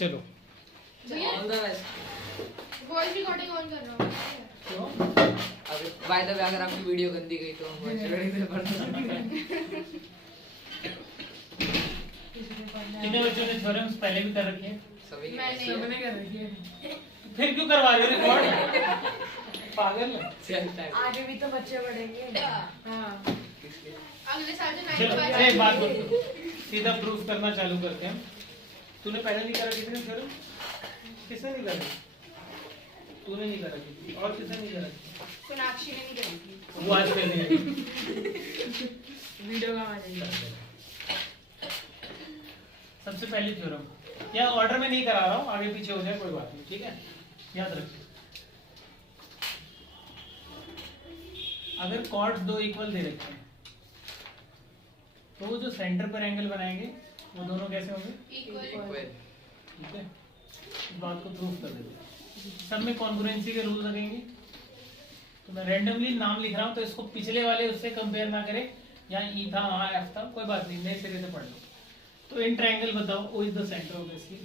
चलो all the best. Voice recording on कर रहा हूँ। क्यों? अभी बाय द वे अगर आपकी वीडियो गंदी गई तो हम वर्चुअली पढ़ कितने बच्चों ने थ्योरम्स पहले भी कर रखे हैं? सभी मैंने कर रही है। फिर क्यों करवा रहे हो रिकॉर्ड? पागल है। चलता है। आगे भी तो बच्चे पढ़ेंगे। हाँ। अगले साल से चलो 9 एक बात बोलो, सीधा प्रूफ करना चालू करते हैं। तूने पहले नहीं करा किसने थ्योरम? किसने नहीं करा? तूने नहीं करा किसी और किसने नहीं करा? सोनाक्षी ने नहीं करी थी। वो आज करने आई। वीडियो का मजा। सबसे पहली थ्योरम, या ऑर्डर में नहीं करा रहा हूँ, आगे पीछे हो जाए कोई बात नहीं, ठीक है? याद रखिए, अगर कॉर्ड्स दो इक्वल दे रखे हैं तो वो जो सेंटर पर एंगल बनाएंगे वो दोनों कैसे होंगे? इक्वल। ठीक है, इस बात को प्रूफ कर देते हैं। सब में कॉन्ग्रुएंसी के रूल लगेंगे। तो मैं रैंडमली नाम लिख रहा हूँ तो इसको पिछले वाले उससे कंपेयर ना करें। यहाँ ई था, वहाँ एफ था, कोई बात नहीं, नए सिरे से पढ़ लो। तो इन ट्रायंगल बताओ, O is the centre obviously,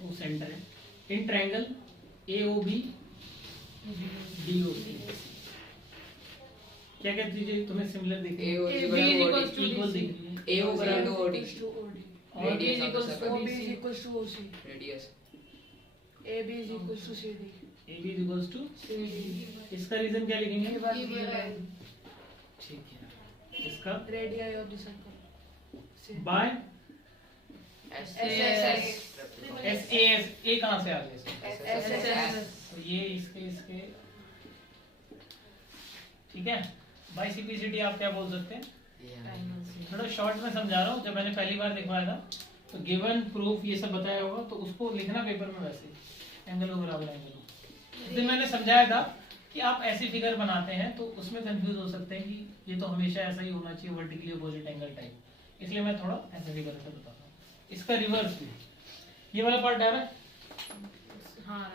वो सेंटर है। इन ट्रायंगल AOB DOC क्या कहती है? तुम्हें सिमिलर दिख रही है? AO इक्वल दिख रही है। AO बराबर OD और Radius of the circle. OB is equals to OC. Radius. AB is equals to CD. AB is equals to CD. इसका रीजन क्या लिखेंगे? Given ठीक है, इसका radii of the circle. By SSS. SAS। A कहाँ से आ गया इसका? SSS. तो ये इसके ठीक है। बाय CPCD आप क्या बोल सकते हैं? थोड़ा शॉर्ट में समझा रहा हूँ। जब मैंने पहली बार लिखवाया था तो गिवन प्रूफ ये सब बताया होगा, तो उसको लिखना पेपर में वैसे एंगल हो बराबर एंगल हो। उस दिन मैंने समझाया था कि आप ऐसी फिगर बनाते हैं तो उसमें कंफ्यूज हो सकते हैं कि ये तो हमेशा ऐसा ही होना चाहिए, वर्टिकली अपोजिट एंगल टाइप, इसलिए मैं थोड़ा ऐसे फिगर से बताता हूँ। इसका रिवर्स भी, ये वाला पार्ट आ रहा है? हाँ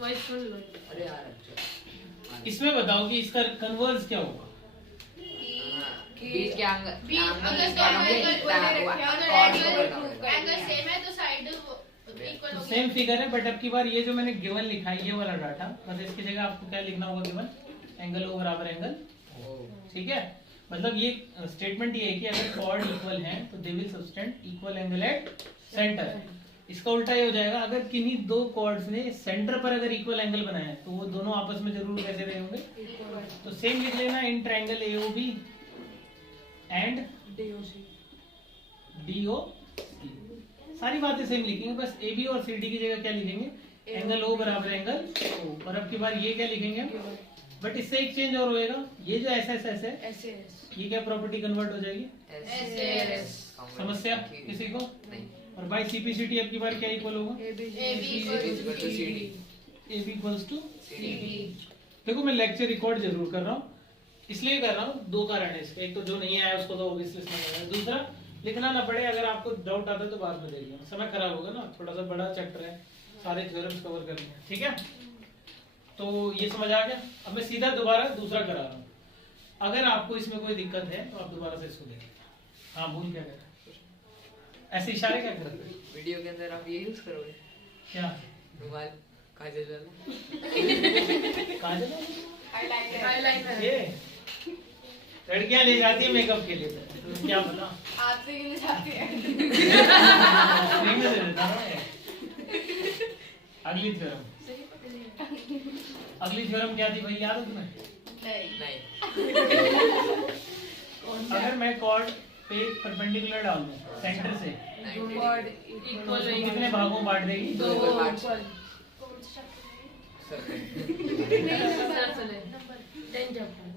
वॉइस फुल। अरे यार अच्छा इसमें बताओ कि इसका कन्वर्स क्या होगा? बीच के एंगल अगर दोनों एंगल सेम है तो साइड इक्वल तो होगी। सेम फिगर है, बट अब की बार ये जो मैंने गिवन लिखा है ये वाला डाटा, बस इसकी जगह आपको क्या लिखना होगा? गिवन एंगल ओ बराबर एंगल, ठीक है? मतलब ये स्टेटमेंट ये है कि अगर कॉर्ड इक्वल हैं तो they will subtend equal angle at centre. इसका उल्टा ये हो जाएगा, अगर किन्हीं दो कॉर्ड्स ने सेंटर पर अगर इक्वल एंगल बनाया है तो वो दोनों आपस में जरूर कैसे रहे होंगे? तो सेम लिख लेना, in triangle AOB and DOC। सारी बातें सेम लिखेंगे, बस AB और CD की जगह क्या लिखेंगे? एंगल O बराबर एंगल O। और अब की बार ये क्या लिखेंगे? बट इससे एक चेंज और होएगा, ये जो SSS है ये क्या प्रॉपर्टी कन्वर्ट हो जाएगी? SS। समस्या किसी को? नहीं। और बाय CPCD अब की बार क्या इक्वल होगा? AB equals to CD। देखो मैं लेक्चर रिकॉर्ड जरूर कर रहा हूँ, इसलिए कर रहा हूँ, दो कारण है इसके। एक तो जो नहीं आया उसको तो ऑब्वियसली समझना, दूसरा लिखना ना पड़े। अगर आपको डाउट आता है तो बाद में देख लेना, समय खराब होगा ना, थोड़ा सा बड़ा चैप्टर है, सारे थ्योरम्स कवर करने हैं, ठीक है? तो ये समझ आ गया। अब मैं सीधा दोबारा दूसरा करा रहा हूँ। अगर आपको इसमें कोई दिक्कत है तो आप दोबारा से इसको देखें। हाँ भूल क्या कर रहे हैं? ऐसे इशारे क्या कर रहे हैं? वीडियो के अंदर आप ये यूज करोगे क्या रुमाल काजल वाला? काजल हाइलाइटर। ये लड़कियां ले जाती है मेकअप के लिए, तो क्या पता आपसे क्यों नहीं जाती है? फ्री में दे देता ना मैं। अगली थ्योरम क्या थी भाई, याद है तुम्हें? नहीं। अगर मैं कॉर्ड पे परपेंडिकुलर डाल दूं सेंटर से, इक्वल तो कितने भागों में बांट देगी? दो पार्ट। इक्वल।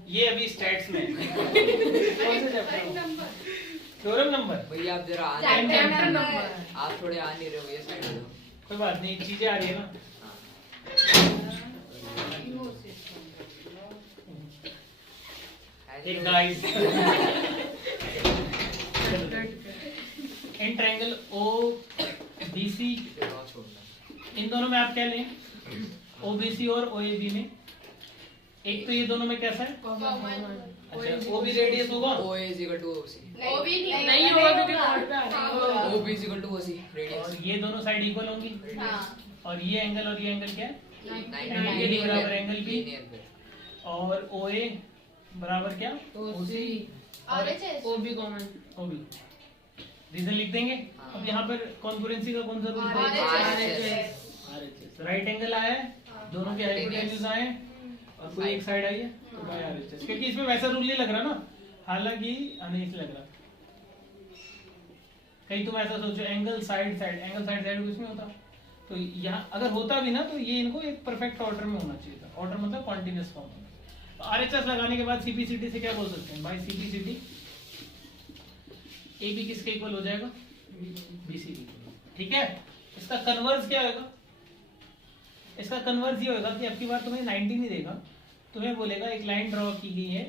ये अभी स्टैट्स में है। कौन से चैप्टर में? Theorem number. भैया आप जरा आ चैप्टर नहीं नंबर। आप थोड़े आ नहीं रहे हो, ये साइड हो। कोई बात नहीं, चीजें आ रही है ना। एक गाइस इन ट्रायंगल OBC, इन दोनों में आप क्या लें? OBC और OAB में एक तो ये दोनों में कैसा है? कॉमन। अच्छा ओ भी रेडियस होगा। OA is equal to OC. वो भी नहीं होगा क्योंकि कॉर्ड पे आ रहा है। OB is equal to OC. और Radius. ये दोनों साइड इक्वल होंगी हाँ और ये एंगल क्या है 90 AD बराबर एंगल B linear pair. और OA बराबर क्या OC और एचएस वो भी कॉमन। OB। रीजन लिख देंगे। हाँ। अब यहाँ पर कॉन्करेंसी का कौन सा रूल है RHS RHS। राइट एंगल आया है, दोनों के हाइपोटेन्यूज आए हैं और कोई एक साइड आई है तो बाय RHS, क्योंकि इसमें वैसा रूल नहीं लग रहा ना, हालांकि नहीं लग रहा। कहीं तुम ऐसा सोचो एंगल साइड किसमें होता, तो यहाँ अगर होता भी ना तो ये इनको एक परफेक्ट ऑर्डर में होना चाहिए था। ऑर्डर मतलब कॉन्टिन्यूअस फॉर्म में। तो RHS लगाने के बाद CPCT से क्या बोल सकते हैं भाई, CPCT AB किसके इक्वल हो जाएगा BC के इक्वल। ठीक है, इसका कन्वर्स क्या होगा, इसका कन्वर्स ये होगा कि अब की बार तुम्हें 90 नहीं देगा, तुम्हें बोलेगा एक लाइन ड्रॉ की गई है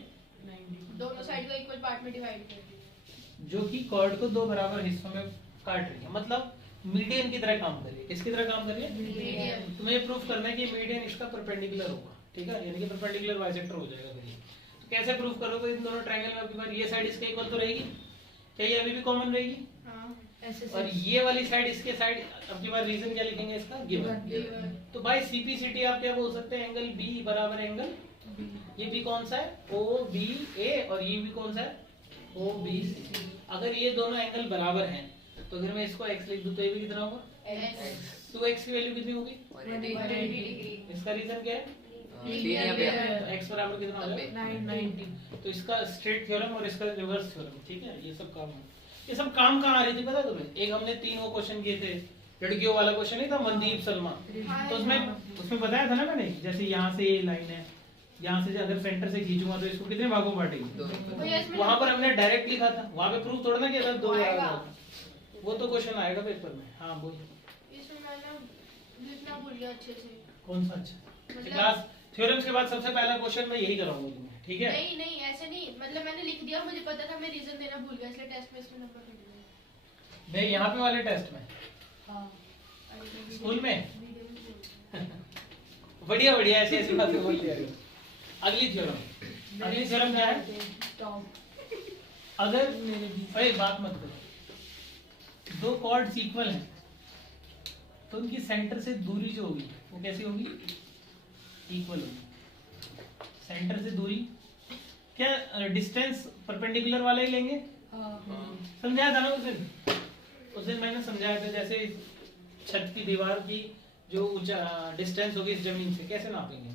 दोनों साइड को इक्वल पार्ट में डिवाइड कर दिया जो कि कॉर्ड को दो बराबर हिस्सों में काट रही है, मतलब मीडियन की तरह काम कर रही है। किसकी तरह काम कर रही है मीडियन। तुम्हें प्रूफ करना है कि मीडियन इसका परपेंडिकुलर होगा। ठीक है, यानी कि परपेंडिकुलर बाइसेक्टर हो जाएगा फिर ये। तो कैसे प्रूफ करोगे, इन दोनों ट्रायंगल में अब की बार ये साइड इसके इक्वल तो रहेगी, क्या ये अभी भी कॉमन रहेगी, और ये वाली साइड इसके साइड अब की बार रीजन क्या लिखेंगे इसका गिवन। तो भाई CPCT आप क्या बोल सकते हैं, एंगल B बराबर एंगल ये भी कौन सा है OBA और ये भी कौन सा है OBC। अगर ये दोनों एंगल बराबर हैं तो अगर मैं इसको x लिख दूं तो ये भी कितना होगा, तो x की वैल्यू कितनी होगी, 180 डिग्री इसका रीजन क्या है, Linear pair. तो x बराबर कितना हो जाएगा 990। तो इसका स्ट्रेट थ्योरम और इसका रिवर्स थ्योरम। ठीक है, ये सब काम है। ये सब काम कहाँ आ रही थी पता है तुम्हें, एक हमने 3 वो क्वेश्चन किए थे, लड़कियों वाला क्वेश्चन नहीं था मनदीप शर्मा, तो उसमें बताया था ना मैंने, जैसे यहाँ से ये लाइन है, यहाँ से अगर सेंटर से खींचूंगा तो इसको कितने भागों बांटेगी, वहां पर हमने डायरेक्ट लिखा था, वहां पे प्रूफ थोड़ा ना किया था दो बार, वो तो क्वेश्चन आएगा पेपर में। हाँ बोल, इसमें मैंने लिखना भूल गया अच्छे से। कौन सा अच्छा क्लास थ्योरम्स के बाद सबसे पहला क्वेश्चन मैं यही कराऊंगा तुम्हें। ठीक है, नहीं ऐसे नहीं, मतलब मैंने लिख दिया, मुझे पता था, मैं रीजन देना भूल गया, इसलिए टेस्ट में इसमें नंबर नहीं दिया। मैं यहाँ पे वाले टेस्ट में हाँ स्कूल में बढ़िया बढ़िया ऐसी ऐसी बातें बोल दिया। अगली थ्योरम क्या है, अगर अरे बात मत करो, दो कॉर्ड्स इक्वल हैं तो उनकी सेंटर से दूरी जो होगी वो कैसी होगी, इक्वल होगी। सेंटर से दूरी क्या डिस्टेंस परपेंडिकुलर वाला ही लेंगे, समझाया था ना उस दिन मैंने समझाया था, जैसे छत की दीवार की जो ऊंचा डिस्टेंस होगी इस जमीन से कैसे नापेंगे,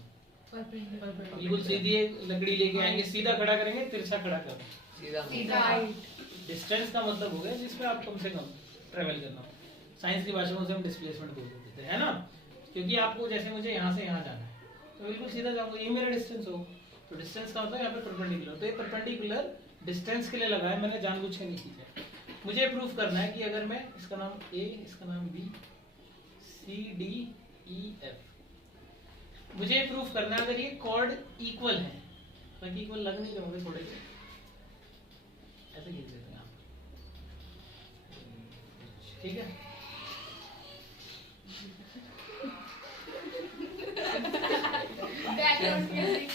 बिल्कुल सीधी एक लकड़ी लेके आएंगे, सीधा खड़ा करेंगे, तिरछा खड़ा करेंगे, सीधा डिस्टेंस का मतलब हो गया जिसपे आप कम से कम ट्रेवल करना हो। साइंस की भाषा में हम डिस्प्लेसमेंट बोल देते हैं, है ना, क्योंकि आपको जैसे मुझे यहाँ से यहाँ जाना है तो बिल्कुल सीधा जाऊंगा, ये मेरा डिस्टेंस हो, तो डिस्टेंस का होता है यहाँ पे परपेंडिकुलर, तो ये परपेंडिकुलर डिस्टेंस के लिए लगा है, मैंने जानबूझ के नहीं खींचा। मुझे प्रूफ करना है कि अगर मैं इसका नाम A इसका नाम B C D E F, मुझे प्रूफ करना है अगर ये कॉर्ड इक्वल है, बाकी इक्वल लग नहीं रहे होंगे थोड़े से, ऐसे खींच देते हैं आप, ठीक है। Background music.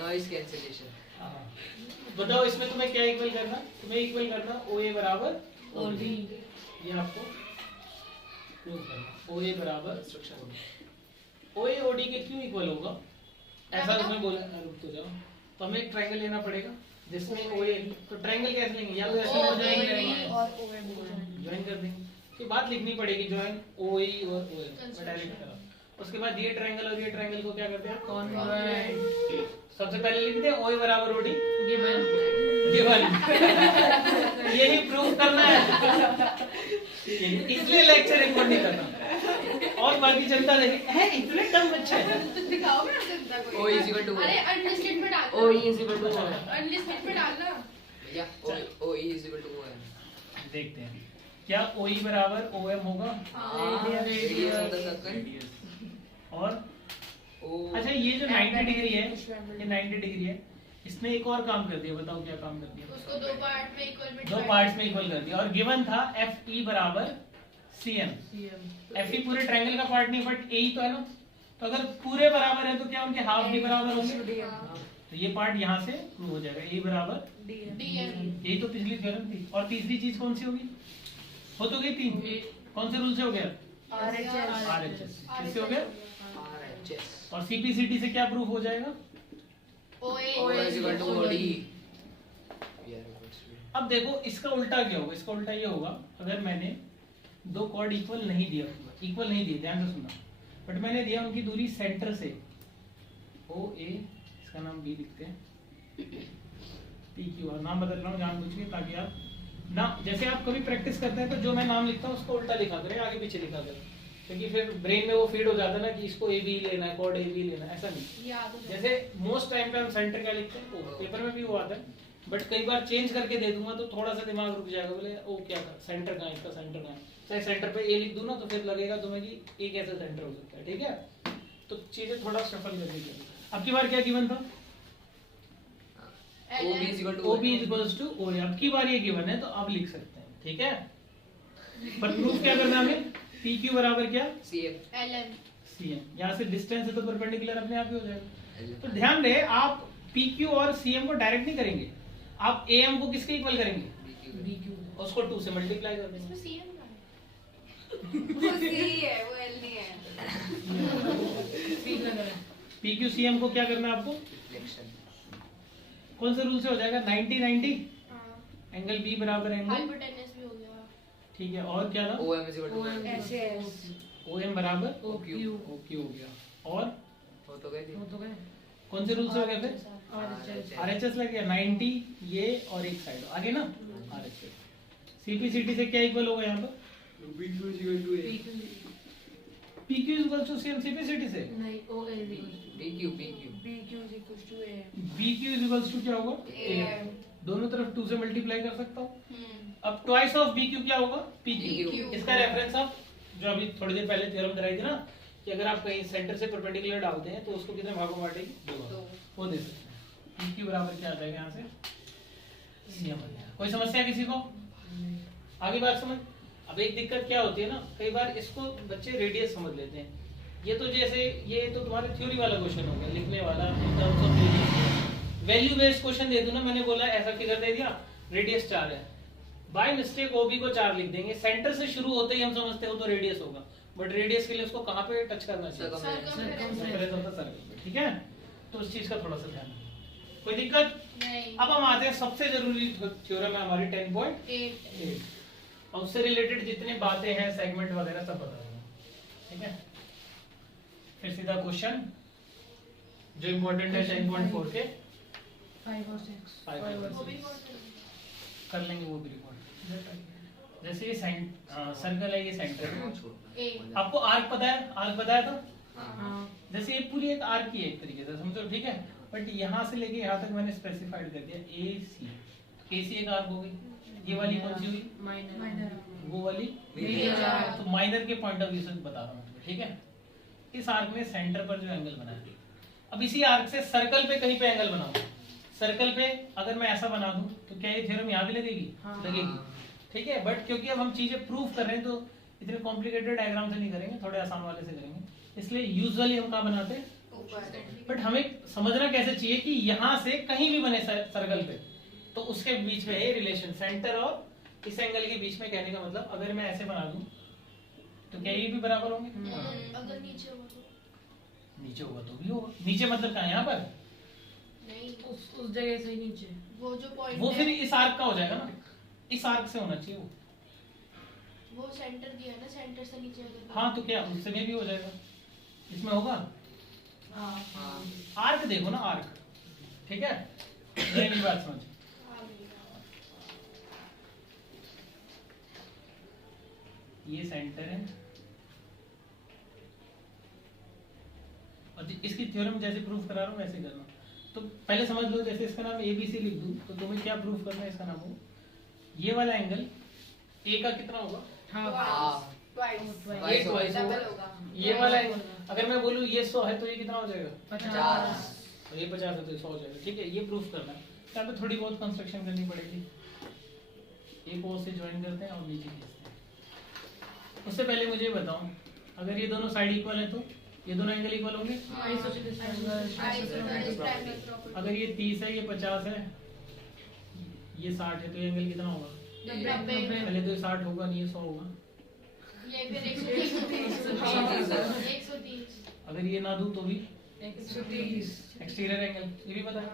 Noise cancellation. बताओ इसमें तुम्हें क्या इक्वल करना, तुम्हें इक्वल करना OA बराबर OD, ये आपको प्रूव करना, OA बराबर स्ट्रक्चर OA OD के क्यों इक्वल होगा, ऐसा उसमें बोला, रुक तो जाओ, तो हमें एक ट्रायंगल लेना पड़ेगा जिसमें OA, तो ट्रायंगल कैसे लेंगे, या तो ऐसे ज्वाइन कर देंगे, तो बात लिखनी पड़ेगी ज्वाइन OE और OA डायरेक्ट करो, उसके बाद ये ट्रायंगल और ये ट्रायंगल को क्या करते हैं कॉन्ग्रुएंट, सबसे पहले लिखते हैं OA बराबर OD गिवन यही प्रूफ करना है, इसलिए लेक्चर रिकॉर्ड नहीं करना, और बाकी जनता देखे है इतने कम बच्चे हैं, दिखाओ ना सिद्धा कोई। O is equal to अरे अनलिस्टेड में डालना, O is equal to O. Unlisted में डालना। या O is equal to O. देखते हैं क्या OE बराबर OM होगा, Radius of the circle. और O. अच्छा ये जो 90 डिग्री है, ये 90 डिग्री है, इसने एक और काम कर दिया, बताओ क्या काम कर दिया, उसको दो पार्ट में इक्वल में दो पार्ट्स में इक्वल कर दिया, और गिवन था FE बराबर CM, FE पूरे ट्रायंगल का पार्ट नहीं बट AE तो है ना, तो अगर पूरे बराबर है तो क्या उनके हाफ भी बराबर होंगे, तो ये पार्ट यहाँ से प्रूव हो जाएगा, ए बराबर DM यही तो पिछली थ्योरम थी। और तीसरी चीज कौन सी होगी? हो तो गई तीन, कौन से रूल से हो गया? RHS किससे हो गया? RHS और CPCT से क्या प्रूफ हो जाएगा? OA is equal to OD। अब देखो इसका उल्टा क्या होगा, इसका उल्टा ये होगा, अगर मैंने दो कॉर्ड इक्वल नहीं दिया, इक्वल नहीं दिए, ध्यान से सुनना, बट मैंने दिया उनकी दूरी सेंटर से OA, इसका नाम B लिखते हैं, PQ, और नाम बदल रहा हूँ जानबूझ के ताकि आप ना, जैसे आप कभी प्रैक्टिस करते हैं तो जो मैं नाम लिखता हूँ उसको उल्टा लिखा करें, आगे पीछे लिखा करें, क्योंकि फिर ब्रेन में वो फीड हो जाता है ना कि इसको AB लेना है, कॉर्ड AB लेना है, ऐसा नहीं। याद हो जैसे मोस्ट टाइम पे हम सेंटर क्या लिखते हैं, ओ, पेपर में भी वो आता है, बट कई बार चेंज करके दे दूंगा तो थोड़ा सा दिमाग रुक जाएगा, बोले ओ क्या सेंटर कहाँ है, इसका सेंटर कहाँ है, चाहे सेंटर पे ए लिख दूं ना तो फिर लगेगा तुम्हें कि ए कैसे सेंटर हो सकता है, ठीक है। तो चीजें थोड़ा शफल करनी चाहिए। अब की बार क्या गिवन था? OB is equal to OB is equals to OA। अब की बार ये गिवन है तो अब लिख सकते हैं, ठीक है। पर प्रूफ क्या करना है हमें? PQ बराबर क्या? CM LN CM। यहाँ से डिस्टेंस है तो परपेंडिकुलर अपने आप ही हो जाएगा। तो ध्यान रहे, आप PQ और CM को डायरेक्ट नहीं करेंगे, आप AM को किसके इक्वल करेंगे? BQ उसको 2 से मल्टीप्लाई कर देंगे। इसमें CM का है। वो C है, वो L नहीं है। C लग रहा है। PQ CM को क्या करना है आपको? रिफ्लेक्शन कौन से रूल से हो जाएगा? 90-90 हाँ एंगल B बराबर एंगल, हाइपोटेनस भी हो गया। ठीक है। और क्या था? OM is equal to OM SS OM बराबर OQ OQ हो गया। और हो तो गए वो तो गए कौन से रूल से हो गया फिर? RHS RHS लग गया, 90 ये और एक साइड आगे ना RHS। CPCT से क्या इक्वल होगा यहाँ पर? PQ PQ is equal to CM CPCT से। नहीं OA PQ BQ is equals to A BQ is equals to क्या होगा? AM दोनों तरफ 2 से मल्टीप्लाई कर सकता हूँ। हम्म अब ट्वाइस ऑफ BQ क्या होगा? PQ। PQ। इसका रेफरेंस आप जो अभी थोड़ी देर पहले थ्योरम कराई थी ना कि अगर आप कहीं सेंटर से परपेंडिकुलर डालते हैं तो उसको कितने भागों में बांटेगी? 2 भाग। वो दे सकते हैं। PQ बराबर क्या आ जाएगा यहाँ से? CM आ जाएगा। कोई समस्या किसी को? आगे बात समझ। अब एक दिक्कत क्या होती है ना, कई बार इसको बच्चे रेडियस समझ लेते हैं। ये तो जैसे ये तो तुम्हारे थ्योरी वाला क्वेश्चन हो गया, लिखने वाला in terms of radius. Value based question दे दूं ना, मैंने बोला ऐसा फिगर दे दिया, रेडियस 4 है, बाय मिस्टेक OB को 4 लिख देंगे, सेंटर से शुरू होते ही हम समझते हो तो रेडियस होगा, बट रेडियस के लिए उसको कहाँ पे टच करना चाहिए? Circumference होता है सर्कल पे, ठीक है। तो उस चीज का थोड़ा सा ध्यान रखना। कोई दिक्कत? नहीं अब हम आते हैं सबसे जरूरी थ्योरम है हमारी 10.8 8 और उससे रिलेटेड जितने बातें हैं सेगमेंट वगैरह सब बता दूंगा, ठीक है। फिर सीधा क्वेश्चन जो इम्पोर्टेंट है 10.4 के 5 और 6 5 और वो भी 6 बहुत कर लेंगे वो भी रिकॉर्ड। जैसे ये सर्कल है, ये सेंटर है, ए आपको आर्क पता है? आर्क बताया था? हाँ जैसे ये पूरी एक आर्क ही है एक तरीके से, समझो, ठीक है। बट यहाँ से लेके यहाँ तक मैंने स्पेसिफाइड कर दिया AC। AC एक आर्क हो गई। ये वाली कौन सी हुई? माइनर वो वाली Major। तो माइनर के पॉइंट ऑफ व्यू से बता रहा हूँ, ठीक है। इस आर्क में सेंटर पर जो एंगल बना है, अब इसी आर्क से सर्कल पे कहीं पे एंगल बनाओ, सर्कल पे अगर मैं ऐसा बना दूं तो क्या ये थ्योरम यहाँ भी लगेगी? हाँ। लगेगी, ठीक है। बट क्योंकि अब हम चीजें प्रूव कर रहे हैं तो इतने कॉम्प्लिकेटेड डायग्राम से नहीं करेंगे, थोड़े आसान वाले से करेंगे। इसलिए यूजुअली हम कहाँ बनाते हैं? बट हमें समझना कैसे चाहिए कि यहाँ से कहीं भी बने सर्कल पे तो उसके बीच में है रिलेशन, सेंटर और इस एंगल के बीच में। कहने का मतलब अगर मैं ऐसे बना दूं तो क्या ये भी बराबर होंगे? अगर नीचे हो तो नीचे होगा तो भी होगा। नीचे मतलब कहाँ? यहाँ पर नहीं, उस जगह से नीचे वो जो पॉइंट वो फिर इस आर्क का हो जाएगा ना, इस आर्क से होना चाहिए वो सेंटर दिया है ना, सेंटर से नीचे अगर हाँ तो क्या उससे में भी हो जाएगा, इसमें होगा। हाँ आर्क देखो ना, आर्क, ठीक है। मेरी बात समझ, आ गई। ये सेंटर है और इसकी थ्योरम जैसे प्रूफ करा रहा हूँ वैसे करना। तो पहले समझ लो, जैसे इसका नाम ABC लिख दूं तो तुम्हें क्या प्रूफ करना है? इसका नाम हो ये वाला एंगल A का कितना होगा? हाँ ये twice डबल होगा। होगा। ये वाला अगर मैं बोलूँ ये 100 है तो ये कितना हो जाएगा? 50 और ये 50 है तो 100 हो जाएगा, ठीक है। ये प्रूफ करना है, यहाँ पे थोड़ी बहुत कंस्ट्रक्शन करनी पड़ेगी। एक और से ज्वाइन करते हैं और नीचे खींचते हैं। उससे पहले मुझे बताओ, अगर ये दोनों साइड इक्वल है तो ये दोनों एंगल इक्वल होंगे। आइसोसेलेस ट्रायंगल अगर ये 30 है, ये 50 है, ये 60 है, तो ये एंगल कितना होगा? 90 पहले तो ये 60 होगा नहीं, ये 100 होगा। ये फिर 130 अगर ये ना दूं तो भी 130 एक्सटीरियर एंगल, ये भी पता है।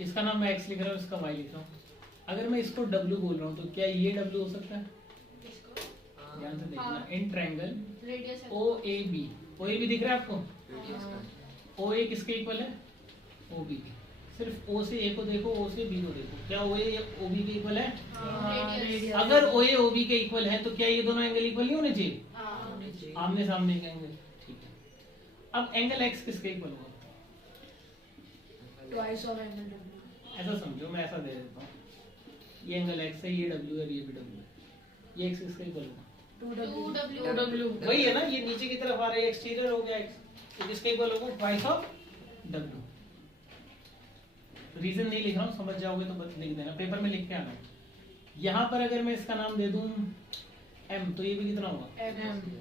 इसका नाम मैं x लिख रहा हूँ, इसका y लिख रहा हूँ। अगर मैं इसको w बोल रहा हूँ तो क्या ये w हो सकता है? ध्यान से देखना। In triangle radius OAB, OAB दिख रहा है आपको? OA किसके इक्वल है? OB। सिर्फ O से A को देखो, O से B को देखो, क्या OA OB के इक्वल है? रेडियस अगर OA OB के इक्वल है तो क्या ये दोनों एंगल इक्वल नहीं होने चाहिए? आमने सामने का एंगल, ठीक है। अब एंगल x किसके इक्वल होगा? ट्वाइस ऑफ एंगल ऐसा समझो, मैं ऐसा दे देता हूँ, ये एंगल x है, ये w है, ये भी w है, ये x किसके इक्वल होगा? 2w वही है ना, ये नीचे की तरफ आ रहा है, एक्सटीरियर हो गया x, तो किसके इक्वल होगा? Twice of w। रीजन नहीं लिख रहा हूँ, समझ जाओगे तो बस लिख देना, पेपर में लिख के आना। यहाँ पर अगर मैं इसका नाम दे दूं m, तो ये भी कितना होगा?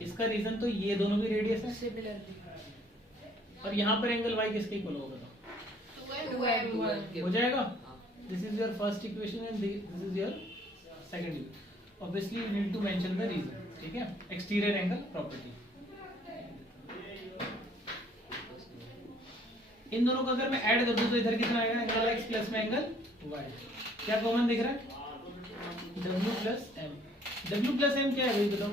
इसका रीजन तो ये दोनों भी रेडियस है, सिमिलर और यहाँ पर एंगल y किसके इक्वल होगा? बताओ, 2m हो जाएगा। This is your first equation and this is your second equation. Obviously you need to mention the reason, ठीक है। एक्सटीरियर एंगल प्रॉपर्टी, इन दोनों को अगर मैं ऐड कर दूं तो इधर कितना आएगा? एंगल x प्लस में एंगल y। क्या कॉमन दिख रहा है? w plus m। w plus m क्या है भाई बताओ?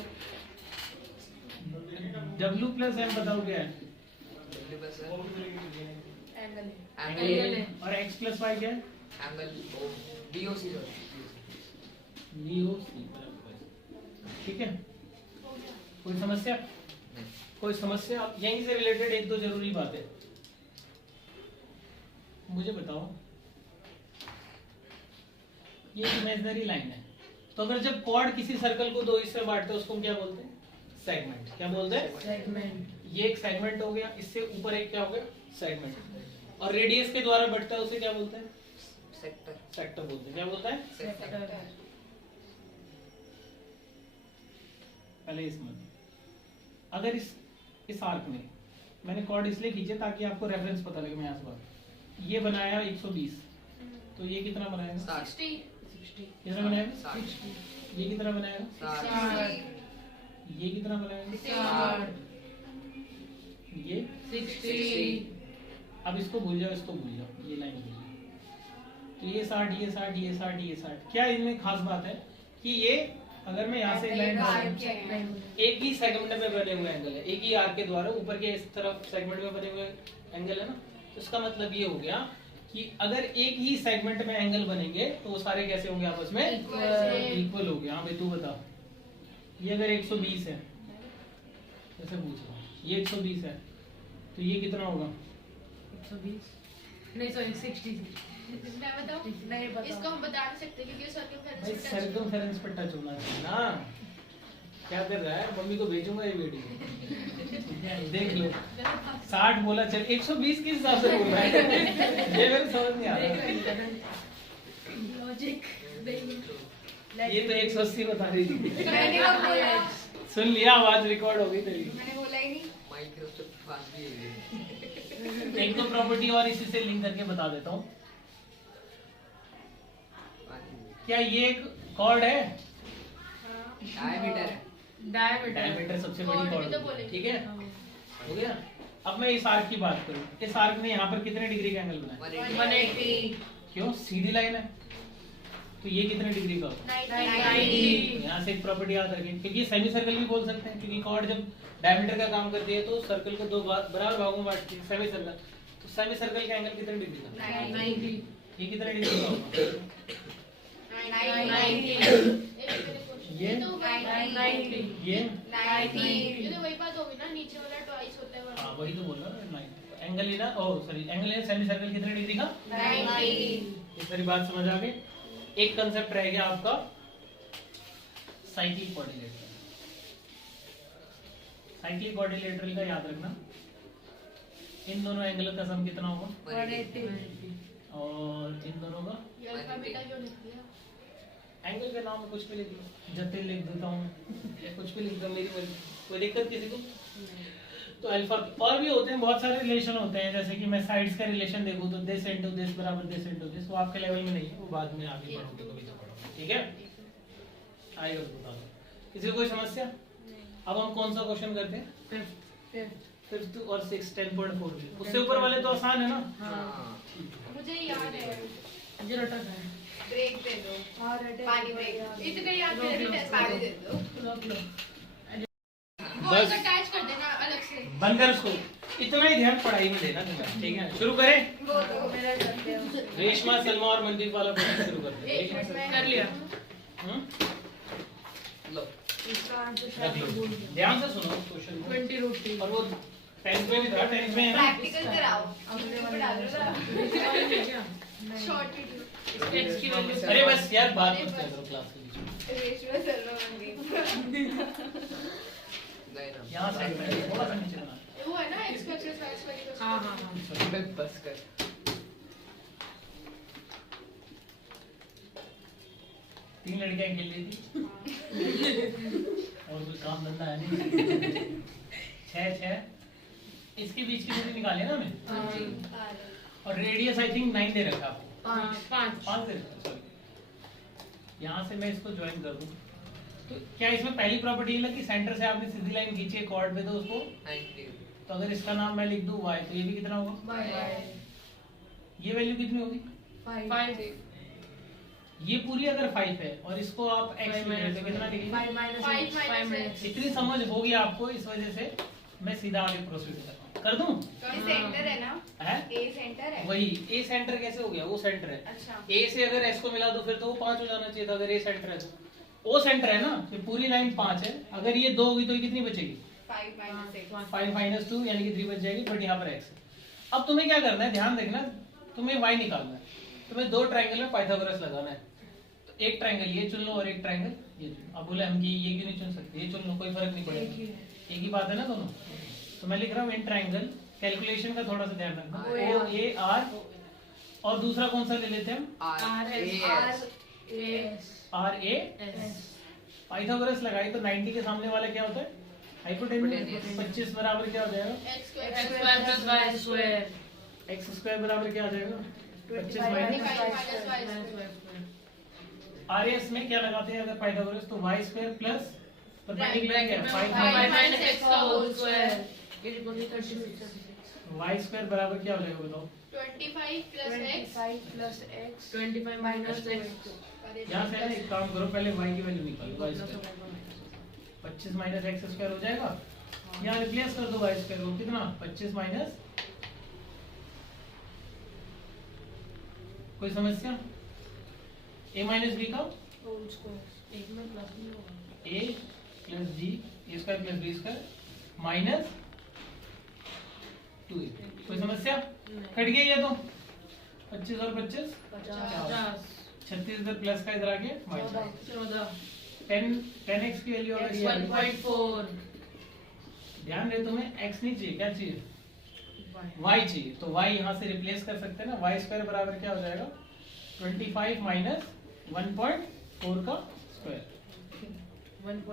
w प्लस m बताओ क्या है? एंगल एंगल और x प्लस y क्या है? Angle BOC VOC। ठीक है, कोई समस्या? कोई समस्या? यहीं से रिलेटेड एक दो जरूरी बातें मुझे बताओ। ये इमेजिनरी लाइन है, तो अगर जब कॉर्ड किसी सर्कल को दो हिस्से में बांटते हैं उसको हम क्या बोलते हैं? सेगमेंट। क्या बोलते हैं? सेगमेंट ये एक सेगमेंट हो गया, इससे ऊपर एक क्या हो गया? सेगमेंट। और रेडियस के द्वारा बढ़ता है उसे क्या बोलते हैं? सेक्टर सेक्टर बोलते हैं। क्या बोलता है? सेक्टर पहले इसमें अगर इस आर्क में मैंने कॉर्ड इसलिए खींचे ताकि आपको रेफरेंस पता लगे। मैं यहाँ से बात, ये बनाया 120, तो ये कितना बनाएगा? 60 कितना बनाएगा? ये कितना बनाएगा? 60 ये कितना बनाएगा? 60 ये 60 अब इसको भूल जाओ, इसको भूल जाओ, ये लाइन भूल जाओ। तो ये 60, ये 60, ये 60, ये 60। क्या इनमें खास बात है कि ये अगर मैं यहाँ से लाइन एक ही सेगमेंट में बने हुए एंगल है, एक ही आर्क के द्वारा ऊपर के इस तरफ सेगमेंट में बने हुए एंगल है ना, तो इसका मतलब ये हो गया कि अगर एक ही सेगमेंट में एंगल बनेंगे तो वो सारे कैसे होंगे? आपस में इक्वल हो गए। हाँ भाई तू बता, ये अगर 120 है, जैसे पूछ रहा हूँ, ये 120 है, तो ये कितना होगा? 120 नहीं सॉरी 60 मैं बताऊं? नहीं पता इसको हम बता नहीं सकते क्योंकि भाई सर्कमफेरेंस पे टच होना चाहिए ना। क्या कर रहा है? मम्मी को भेजूंगा ये वीडियो, देख लो। 60 बोला, चल 120 किस हिसाब से बोल रहा है? ये मेरे समझ नहीं आ रहा। लॉजिक ये तो 180 बता रही थी। मैंने कब बोला? सुन लिया, आवाज रिकॉर्ड हो गई तेरी। मैंने बोला ही नहीं। माइक्रोसॉफ्ट पास भी है एक दो प्रॉपर्टी और इसी से लिंक करके बता देता हूँ। क्या ये एक कॉर्ड है? डायमीटर है डायमीटर सबसे बड़ी Chord भी कॉर्ड तो बोले। ठीक है, हो गया। अब मैं इस आर्क की बात करूँ, इस आर्क ने यहाँ पर कितने डिग्री का एंगल बनाया? 180 क्यों? सीधी लाइन है, तो ये कितने डिग्री का होगा? 90 यहाँ से एक प्रॉपर्टी याद रखें, क्योंकि सेमी सर्कल भी बोल सकते हैं, क्योंकि कॉर्ड जब डायमीटर का काम करती है तो सर्कल को दो बराबर भागों में बांटती है, सेमी सर्कल। तो सेमी सर्कल का एंगल कितने डिग्री का? 90 ये कितने डिग्री का होगा? 90 ये तो 90 ये ये तो वही बात होगी ना, नीचे वाला ट्वाइस होता है हाँ वही तो बोल रहा हूँ। एंगल है ना, ओ सॉरी, एंगल है सेमी सर्कल कितने डिग्री का? 90 ये सारी बात समझ आ गई। एक कंसेप्ट रह गया आपका साइक्लिक क्वाड्रिलेटरल। साइक्लिक क्वाड्रिलेटरल का याद रखना, इन दोनों एंगल का सम कितना होगा? 180 और इन दोनों का ये अल्फा बीटा क्यों लिख दिया? एंगल के नाम में कुछ भी लिख दो, जटिल लिख देता हूँ, कुछ भी लिख दो, मेरी मर्जी, कोई दिक्कत किसी को? तो अल्फा और भी होते हैं, बहुत सारे रिलेशन होते हैं, जैसे कि मैं साइड्स का रिलेशन देखूँ तो दिस इनटू दिस बराबर दिस इनटू दिस, वो आपके लेवल में नहीं है, वो बाद में आगे पढ़ोगे कभी तो पढ़ोगे, ठीक है? आइए बता दो, किसी को कोई समस्या? अब हम कौन सा क्वेश्चन करते हैं? फिफ्थ और 6 10.4, उससे ऊपर वाले तो आसान है ना? मुझे याद है। मुझे रटक है। ब्रेक दे दो, पानी ब्रेक, इतने याद मेरे टेस्ट पानी दे दो। रोक लो। वो इसको अटैच कर देना अलग से। बंद कर उसको, इतना ही ध्यान पढ़ाई में देना तुम्हें, ठीक है? शुरू करें? वो तो मेरा करते हैं। रेशमा, सलमा और मनदीप वाला क्वेश्चन शुरू करते हैं। एक मिनट में कर लिया। लो इसका आंसर रख शायद लो, भूल गया। ध्यान से सुनो क्वेश्चन को। 20 और वो 10th में भी था, 10th में है ना? प्रैक्टिकल कराओ, YouTube पे डालो ना। Short video. x की वैल्यू अरे बस यार बात मत कर करो क्लास के बीच में। रेशमा सलमा मनदीप। नहीं ना यहाँ से थोड़ा सा नीचे बना। वो है ना x का एक्सेस y का एक्सेस। हाँ हाँ हाँ। बे बस कर 3 लड़कियां खेल रही थी और कोई काम धंधा है नहीं। 6 इसके बीच की दूरी निकाले ना हमें, और रेडियस आई थिंक 9 दे रखा आपको, 5 दे रखा, सॉरी। यहाँ से मैं इसको ज्वाइन कर दूं तो क्या इसमें पहली प्रॉपर्टी है कि सेंटर से आपने सीधी लाइन खींची है, कॉर्ड पे तो उसको, 90 तो अगर इसका नाम मैं लिख दूं y, तो ये भी कितना होगा? ये वैल्यू कितनी होगी? 5 ये पूरी अगर 5 है और इसको आप x में तो कितना लिखेंगे? 5 माइनस इतनी समझ होगी आपको, इस वजह से मैं सीधा आगे प्रोसीड कर रहा हूं। कर दूं? ये सेंटर है ना? है? ए सेंटर है। वही a सेंटर कैसे हो गया? वो सेंटर है। अच्छा। a से अगर s को मिला दो फिर तो वो 5 हो जाना चाहिए था, अगर a सेंटर है तो। o सेंटर है ना, ये पूरी लाइन 5 है, अगर ये 2 होगी तो ये कितनी बचेगी? 5 माइनस 6। 5 माइनस 2 यानी कि 3 बच जाएगी, बट यहाँ पर x है। अब तुम्हें क्या करना है, ध्यान देखना, तुम्हें y निकालना है, तुम्हें 2 ट्रायंगल में पाइथागोरस लगाना है। तो एक ट्रायंगल ये चुन लो और एक ट्रायंगल ये चुन लो। अब बोले हम कि ये क्यों नहीं चुन सकते, ये चुन लो, कोई फर्क नहीं पड़ेगा, एक ही बात है ना दोनों। तो मैं लिख रहा हूँ इन ट्रायंगल, कैलकुलेशन का थोड़ा सा ध्यान रखना, ओ ए आर, और दूसरा कौन सा ले लेते हैं हम? R A S. पाइथागोरस लगाई तो 90 के सामने वाला क्या होता है? हाइपोटेन्यूज। 25 बराबर क्या हो जाएगा? x square x square plus y square x square बराबर क्या आ जाएगा? 25 minus 25 minus y square. R S में क्या लगाते हैं अगर पाइथागोरस, तो y स्क्वायर प्लस परपेंडिकुलर क्या है? 5 y माइनस x का whole square is equal to 36। y square बराबर क्या हो जाएगा बताओ? 25 प्लस x 25 माइनस x यहाँ से ना एक काम करो, पहले y की वैल्यू निकालो, y square 25 minus x square हो जाएगा, यहाँ रिप्लेस कर दो y स्क्वायर को, कितना? 25 माइनस, कोई समस्या? a माइनस b का होल स्क्वायर एक में प्लस नहीं होगा a plus b, a square plus b square minus 2a, कोई समस्या? कट गई ये तो 25 और 25 50 36 इधर प्लस का इधर आ गया माइनस 14 10x की वैल्यू अगर ये आ गई, 1.4 ध्यान दे तुम्हें x नहीं चाहिए, क्या चाहिए? y चाहिए, तो y यहाँ से रिप्लेस कर सकते हैं ना, y स्क्वायर बराबर क्या हो जाएगा? 25 माइनस 1.4 का स्क्वायर 1.96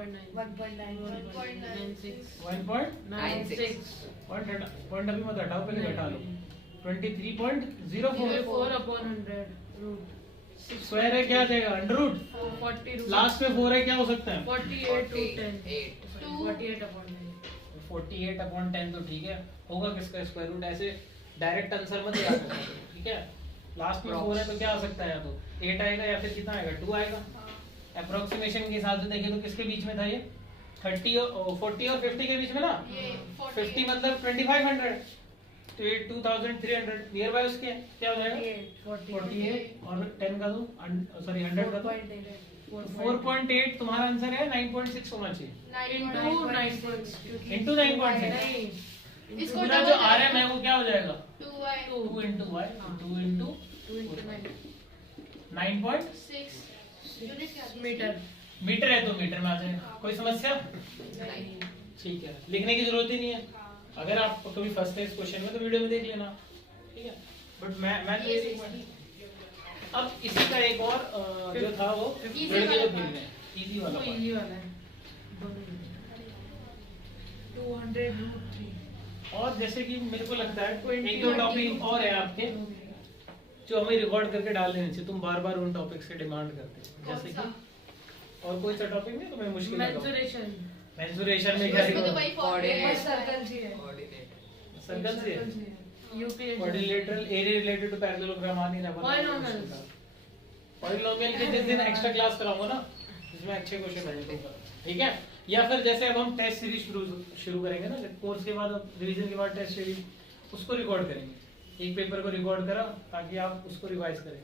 पॉइंट अभी मत हटाओ, पहले घटा लो। 23.04 4 upon 100 रूट स्क्वायर है, क्या आ जाएगा? अंडर रूट, 40 रूट लास्ट में 4 है, क्या हो सकता है? 48 रूट 10 8। 48 upon 10 48 अपॉन 10 तो ठीक है, होगा किसका स्क्वायर रूट? ऐसे डायरेक्ट आंसर मत याद करना, ठीक है? लास्ट में 4 है तो क्या हो सकता है, या तो 8 आएगा या फिर कितना आएगा? 2 आएगा। अप्रोक्सीमेशन के हिसाब से देखें तो किसके बीच में था ये? 40 और 50 के बीच में ना। ये 50 मतलब 2500, तो ये 2300 नियर बाय उसके क्या हो जाएगा? 48 और 10 का दो, सॉरी 100 का दो, 4.8 तुम्हारा आंसर है, 9.6 होना चाहिए into 9.6 इंटू 9.6। नहीं इसको पूरा जो RM है वो क्या हो जाएगा? 2y 2 into y, 2 into 2 into 9.6 6 unit क्या थी? मीटर मीटर है तो मीटर में आ जाएगा, कोई समस्या? नहीं। ठीक है, लिखने की जरूरत ही नहीं है, अगर आप कभी फर्स्ट है इस क्वेश्चन में तो वीडियो में देख लेना, ठीक है? बट मैं तो ये अब इसी का एक और जो था वो Easy लड़के वाला लोग खेलने हैं, इजी वाला वो part। इजी वाला है 200√3 और जैसे कि मेरे को लगता है एक दो टॉपिक और है आपके जो हमें रिकॉर्ड करके डाल देने चाहिए, तुम बार बार उन टॉपिक से डिमांड करते हो, जैसे कि और कोई सा टॉपिक नहीं तुम्हें मुश्किल लगा? मेंसुरेशन मेंसुरेशन में क्या उसमें तो सीखो? भाई Coordinate. सर्कल जी है कोऑर्डिनेट सर्कल से है। Euclid quadrilateral area related to parallelogram आ नहीं रहा। Polynomials। पॉलिनोमियल के जिस दिन एक्स्ट्रा क्लास कराऊंगा ना, इसमें अच्छे क्वेश्चन आएंगे, ठीक है? या फिर जैसे अब हम टेस्ट सीरीज शुरू करेंगे ना, कोर्स के बाद रिवीजन के बाद टेस्ट सीरीज, उसको रिकॉर्ड करेंगे, एक पेपर को रिकॉर्ड करा ताकि आप उसको रिवाइज करें।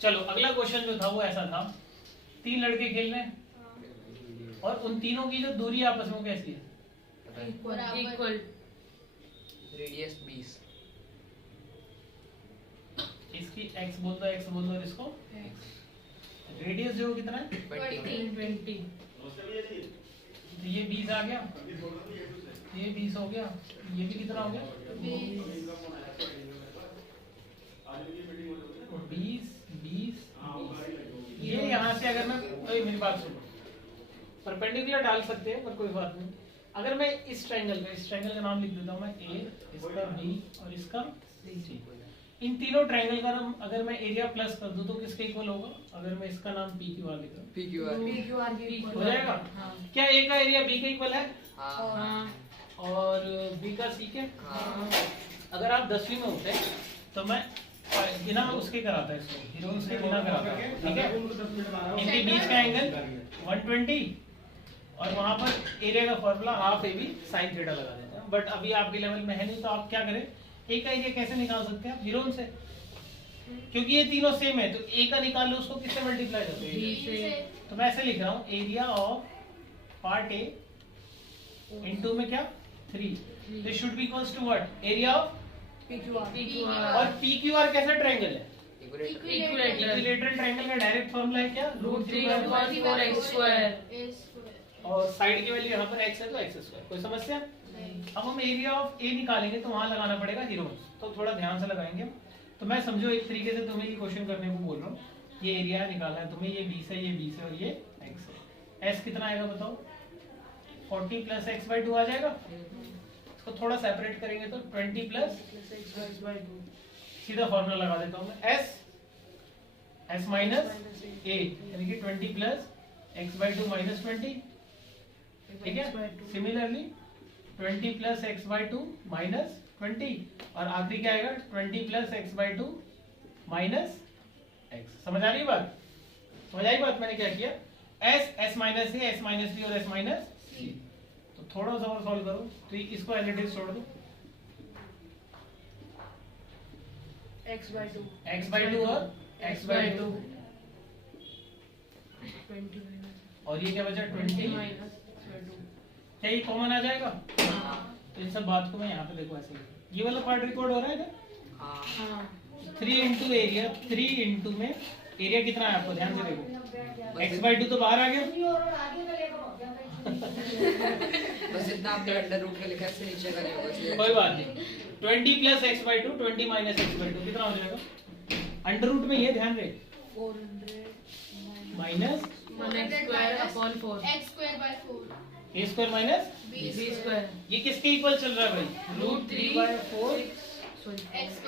चलो अगला क्वेश्चन जो था वो ऐसा था, 3 लड़के खेल रहे हैं और उन तीनों की जो दूरी आपस में कैसी है? इक्वल रेडियस 20 इसकी x बोल दो, x बोल दो, और इसको रेडियस जो कितना है? 20 तो ये 20 आ गया, ये 20 हो गया, ये भी कितना हो गया? 20 ये यहाँ से अगर मैं, ओए मेरी बात सुनो, परपेंडिकुलर डाल सकते हैं पर कोई बात नहीं। अगर मैं इस ट्रायंगल का नाम लिख देता हूँ मैं A, इसका B और इसका C। इन तीनों ट्रायंगल का नाम अगर मैं एरिया प्लस कर दूं तो किसके इक्वल होगा? अगर मैं इसका नाम PQR लिख दूं PQR हो जाएगा? क्या A का एरिया B के इक्वल है हाँ और B का C के? अगर आप 10वीं में होते तो मैं बिना उसके कराता है, इसको हीरोइंस के बिना कराता, ठीक है? इनके बीच का एंगल 120 और वहां पर एरिया का formula half AB sin theta लगा देते हैं। बट अभी आपके लेवल में है नहीं, तो आप क्या करें, A का एरिया कैसे निकाल सकते हैं आप? हीरोइन से, क्योंकि ये तीनों सेम है, तो A का निकाल लो, उसको किससे मल्टीप्लाई करते हैं? B से। तो मैं ऐसे लिख रहा हूँ, area of part A into में क्या 3, this should be equals to what? Area of PQR और PQR कैसा ट्रायंगल है? इक्विलेटरल इक्विलेटरल ट्रायंगल का डायरेक्ट फॉर्मूला है क्या? √3/4x²। और साइड की वैल्यू यहाँ पर x है तो x²। कोई समस्या? अब हम एरिया ऑफ A निकालेंगे तो वहां लगाना पड़ेगा हीरोइंस, तो थोड़ा ध्यान से लगाएंगे। तो मैं समझो एक तरीके से तुम्हें ये क्वेश्चन करने को बोल रहा हूँ, ये एरिया निकालना है तुम्हें, ये 20 है, ये 20 है और ये x है। s कितना आएगा बताओ? 40 + x/2 आ जाएगा। इसको थोड़ा सेपरेट करेंगे तो 20 + x/2 सीधा फॉर्मूला लगा देता हूँ मैं, s - a यानी कि 20 + x/2 - 20, ठीक है? सिमिलरली 20 + x/2 - 20 और आखिरी क्या आएगा? 20 + x/2 - x। समझ आ रही बात? समझ आई बात? मैंने क्या किया, s - a, s - b और s - c। तो थोड़ा सा और सॉल्व करो, तो इसको एज इट इज छोड़ दो, x/2 x/2 और x/2 20 और ये क्या बचा? 20। -2 क्या ये कॉमन आ जाएगा? तो इन सब बात को मैं यहाँ पे देखो ऐसे, ये वाला पार्ट रिकॉर्ड हो रहा है ना? हाँ 3 इंटू एरिया, 3 इंटू में एरिया कितना है आपको ध्यान से देखो, x/2 तो बाहर आ गया, बस इतना आपने अंडर रूट का लिखा है, इससे नीचे का नहीं होगा इसलिए कोई बात नहीं। 20 + x/2 20 - x/2 कितना हो जाएगा? अंडर रूट में ये ध्यान रहे, 400 minus (1x²/4) x²/4 a² - b². ये किसके इक्वल चल रहा है भाई? √3/4 x².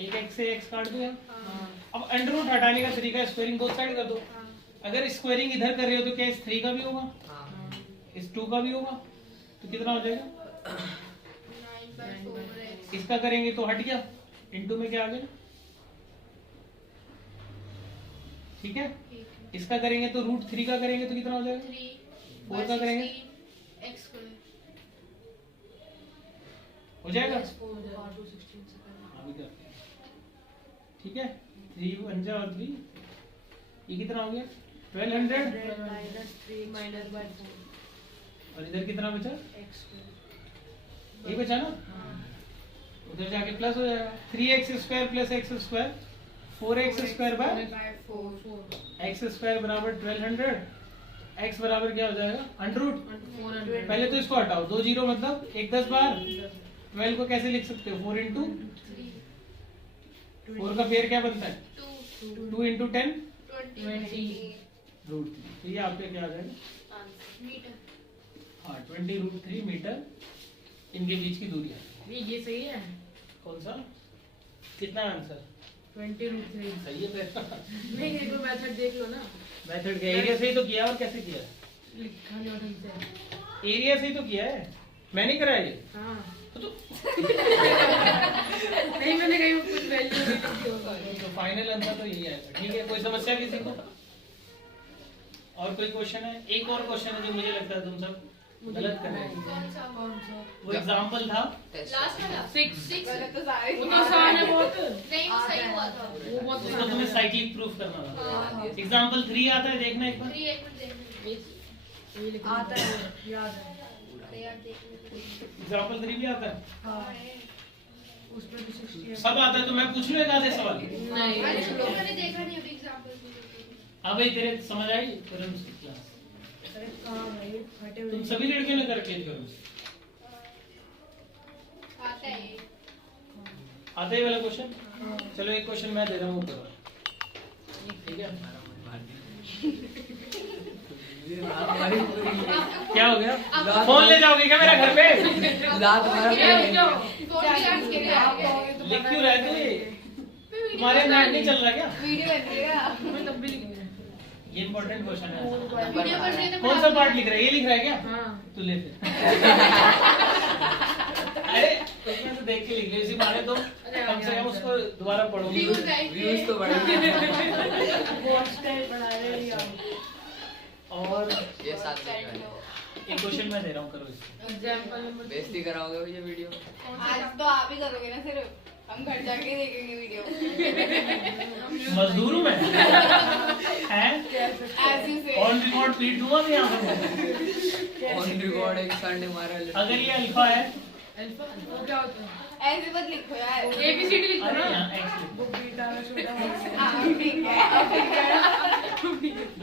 एक x से x काट दो यार। अब अंडर रूट हटाने का तरीका, स्क्वायरिंग बोथ साइड कर दो। अगर स्क्वायरिंग इधर कर रहे हो तो क्या इस 3 का भी होगा, हाँ इस 2 का भी होगा, तो कितना हो जाएगा? 9/4x. इसका करेंगे तो हट गया, इनटू में क्या आ गया? ठीक है, इसका करेंगे तो √3 का करेंगे तो कितना हो जाएगा? 4 का करेंगे x². हो जाएगा? (16) अभी करते हैं, ठीक है? 3 1 जा और 3, ये कितना हो गया? 1200 -3 और इधर कितना बचा? x². ये बचा ना, उधर जाके प्लस हो जाएगा। 3x² + x², 4x² bye 4 x² बराबर 1200, x बराबर क्या हो जाएगा? Under root. 400 पहले तो इसको हटाओ, 2 0 मतलब 1 10 बार। 12 को कैसे लिख सकते हो? 4 × 4 का पेयर क्या बनता है? 2 into 10 √3। तो ये आपके क्या आ जाएगा? मीटर। हाँ 20√3 मीटर इनके बीच की दूरी है। ये सही है। कौन सा? कितना आंसर? 20√3। सही है फिर। नहीं एक बार मेथड देख लो ना। मेथड क्या एरिया से ही तो किया और कैसे किया? लिखा नहीं और ढंग से। एरिया से ही तो किया है, मैंने कराया ये। हाँ तो नहीं मैंने कहीं कुछ वैल्यू नहीं लिखी होगा। तो फाइनल आंसर तो यही आएगा। ठीक है, कोई समस्या किसी को? और कोई क्वेश्चन है? एक और क्वेश्चन है जो मुझे लगता है तुम सब गलत कर रहे हो। कौन सा? वो एग्जांपल था लास्ट वाला 6 गलत तो सारे वो तो आसान है बहुत। नहीं वो सही हुआ था। वो बहुत जिसको तुम्हें साइक्लिक प्रूफ करना था। एग्जांपल 3 आता है, देखना एक बार। 3 एक मिनट देखने आता है याद है। अरे यार देखने एग्जांपल 3 भी आता है, हाँ उसमें भी 60 है। सब आता है। तो मैं पूछ लूं एक आधे सवाल। नहीं अरे तो मैंने देखा नहीं अभी एग्जांपल। अब भाई तेरे समझ आई थ्योरम्स की क्लास? अरे कहाँ है ये फटे हुए। तुम सभी लड़कियों ने करके थ्योरम्स आता है ये। आते ही वाला क्वेश्चन। चलो एक क्वेश्चन मैं दे रहा हूँ, करो। ठीक है, क्या हो गया? फोन ले जाओगे क्या मेरा घर पे? लात मारा ये जो फोन भी आज के लिए आ गया। लिख क्यों रहे थे? तुम्हारे नेट नहीं चल रहा क्या? वीडियो बनेगा। मैं तब भी लिखूंगा। ये इम्पोर्टेंट क्वेश्चन है। वीडियो बन रही है तो कौन सा पार्ट लिख रहा है? ये लिख रहा है क्या? हाँ तू ले फिर। अरे उसमें तो देख के लिख ले, इसी बारे तो कम से कम उसको दोबारा पढ़ोगे। व्यूज आएंगे। व्यूज तो बढ़ेंगे। बहुत टाइम पढ़ा रहे हैं यार। और ये साथ में एक क्वेश्चन मैं दे रहा हूँ, करो इसको। एग्जांपल नंबर बेइज्जती कराओगे भैया वीडियो। आज तो आप ही करोगे ना, सिर्फ हम घर जाके देखेंगे वीडियो। मजदूर हूँ मैं। हैं? As you say। On record पीट दूंगा मैं यहाँ पे। ऑन रिकॉर्ड एक सर ने मारा। अगर ये अल्फा है, अल्फा वो क्या होता है? ऐसे मत लिखो यार। एबीसीडी लिखो अरे ना। यहाँ एक्स लिखो। वो बीटा में छोटा होता है। हाँ ठीक है।